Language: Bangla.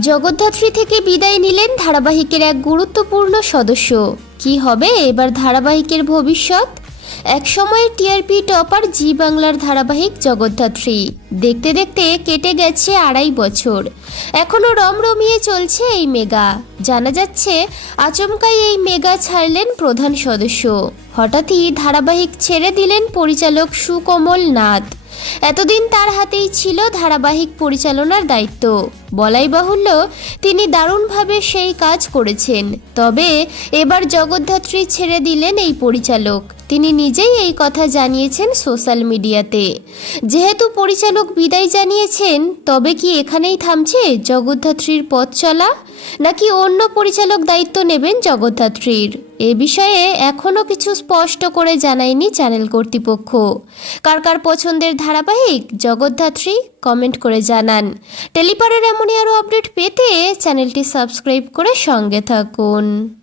জগদ্ধাত্রী থেকে বিদায় নিলেন ধারাবাহিকের এক গুরুত্বপূর্ণ সদস্য। কি হবে এবার ধারাবাহিকের ভবিষ্যৎ? এক সময়ের টিআরপি টপার জি বাংলার ধারাবাহিক জগদ্ধাত্রী দেখতে দেখতে কেটে গেছে 2.5 বছর। এখনও রমরমিয়ে চলছে এই মেগা। জানা যাচ্ছে আচমকাই এই মেগা ছাড়লেন প্রধান সদস্য। হঠাৎই ধারাবাহিক ছেড়ে দিলেন পরিচালক সুকমল নাথ। এতদিন তার হাতেই ছিল ধারাবাহিক পরিচালনার দায়িত্ব। বলাই বাহুল্য তিনি দারুণভাবে সেই কাজ করেছেন। তবে এবার জগদ্ধাত্রী ছেড়ে দিলেন এই পরিচালক। তিনি নিজেই এই কথা জানিয়েছেন সোশ্যাল মিডিয়াতে। যেহেতু পরিচালক বিদায় জানিয়েছেন, তবে কি এখানেই থামছে জগদ্ধাত্রীর পথ চলা, নাকি অন্য পরিচালক দায়িত্ব নেবেন জগদ্ধাত্রীর? এ বিষয়ে এখনও কিছু স্পষ্ট করে জানায়নি চ্যানেল কর্তৃপক্ষ। কার কার পছন্দের ধারাবাহিক জগদ্ধাত্রী কমেন্ট করে জানান। টেলিপাড়ার এমনই আরও আপডেট পেতে চ্যানেলটি সাবস্ক্রাইব করে সঙ্গে থাকুন।